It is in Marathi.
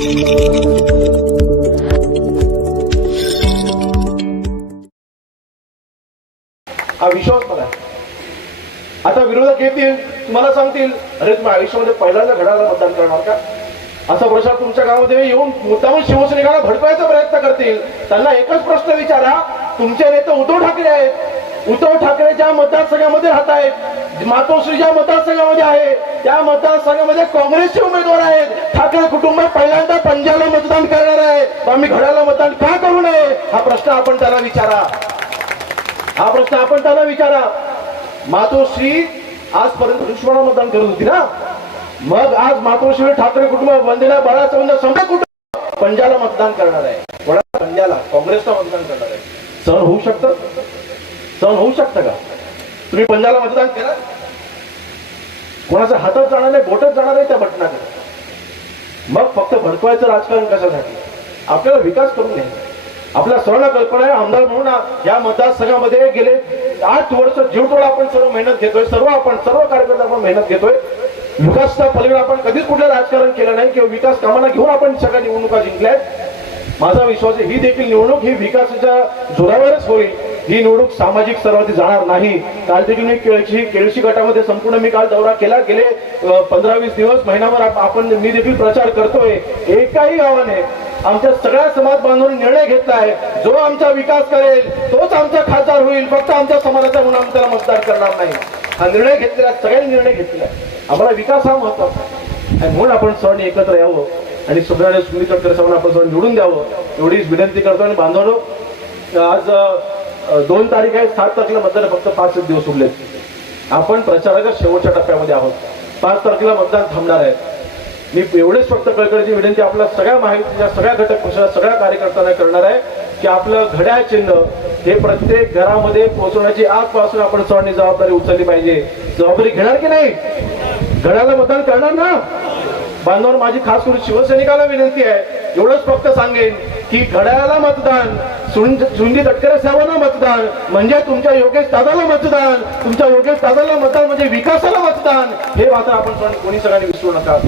हा विश्वास मला आहे. आता विरोधक येतील, तुम्हाला सांगतील, अरे तुम्ही आयुष्यामध्ये पहिल्यांदा घड्याळाला मतदान करणार का? असा प्रश्न तुमच्या गावामध्ये येऊन मुद्दामून शिवसैनिकांना भडकवायचा प्रयत्न करतील. त्यांना एकच प्रश्न विचारा, तुमचे नेते उद्धव ठाकरे आहेत, उद्धव ठाकरे ज्या मतदारसंघामध्ये राहत आहेत, मातोश्री ज्या मतदारसंघामध्ये आहे, त्या मतदारसंघामध्ये काँग्रेसचे उमेदवार आहेत. ठाकरे कुटुंब पहिल्यांदा पंजाला मतदान करणार आहे, तर आम्ही घड्याळाला मतदान का करू नये? हा प्रश्न आपण त्याला विचारा. हा प्रश्न आपण त्याला विचारा. मातोश्री आजपर्यंत दुश्मना मतदान करत होती ना, मग आज मातोश्री ठाकरे कुटुंब वंदना बाळासाहेबांना समजा कुटुंब पंजाला मतदान करणार आहे, कोणाला? पंजाला, काँग्रेसला मतदान करणार आहे. सहन होऊ शकतं? सहन होऊ शकतं का? तुम्ही पंजाला मतदान करा, कोणाच्या हातात जाणार नाही, बोटच जाणार नाही त्या बटनाकडे. मग फक्त भडकवायचं राजकारण कशासाठी? आपल्याला विकास करून घ्यायचा. आपल्या सर्वांना कल्पना आहे, आमदार म्हणून या मतदारसंघामध्ये गेले 8 वर्ष जीवतोड आपण सर्व मेहनत घेतोय, सर्व कार्यकर्ते आपण मेहनत घेतोय. विकासच्या पलीकडे आपण कधीच कुठलं राजकारण केलं नाही किंवा विकास कामांना घेऊन आपण सगळ्या निवडणुका जिंकल्या. माझा विश्वास आहे ही देखील निवडणूक ही विकासाच्या जोरावरच होईल. ही निवडणूक सामाजिक स्तरावरती जाणार नाही. काल देखील मी केळशी गटामध्ये संपूर्ण मी काल दौरा केला. गेले 15-20 दिवस, महिनाभर मी देखील प्रचार करतोय. एकाही गावाने आमच्या सगळ्या समाज बांधवांनी निर्णय घेतलाय, जो आमचा विकास करेल तोच आमचा खासदार होईल, फक्त आमच्या समाजाचा म्हणून आम्ही त्याला मतदान करणार नाही. हा निर्णय घेतलेला, सगळ्यांनी निर्णय घेतलेला. आम्हाला विकास हा महत्वाचा आहे आणि म्हणून आपण सर्वांनी एकत्र यावं आणि सगळ्यांना सुनील तटकरे साहेबांना आपण सर्व निवडून द्यावं एवढीच विनंती करतो. आणि बांधवांनो, आज 2 तारीख आहे, 7 तारखेला मतदान, फक्त 5 दिवस उरले. आपण प्रचाराच्या शेवटच्या टप्प्यामध्ये आहोत. 5 तारखेला मतदान थांबणार आहे. मी एवढेच फक्त कळकळीची विनंती आपल्या सगळ्या माहितीच्या सगळ्या घटक पक्षाच्या सगळ्या कार्यकर्त्यांना करणार आहे की आपलं घड्याळ चिन्ह हे प्रत्येक घरामध्ये पोहोचवण्याची आजपासून आपण सर्वांनी जबाबदारी उचलली पाहिजे. जबाबदारी घेणार की नाही? घड्याळाला मतदान करणार ना? बांधवांनो, माझी खास करून शिवसैनिकाला विनंती आहे, एवढंच फक्त सांगेन की घड्याळाला मतदान, सुनील तटकरे साहेबांना मतदान म्हणजे तुमच्या योगेश दादाला मतदान, तुमच्या योगेश दादाला मतदान म्हणजे विकासाला मतदान. हे मात्र आपण कोणी सगळ्यांनी विसरू नका.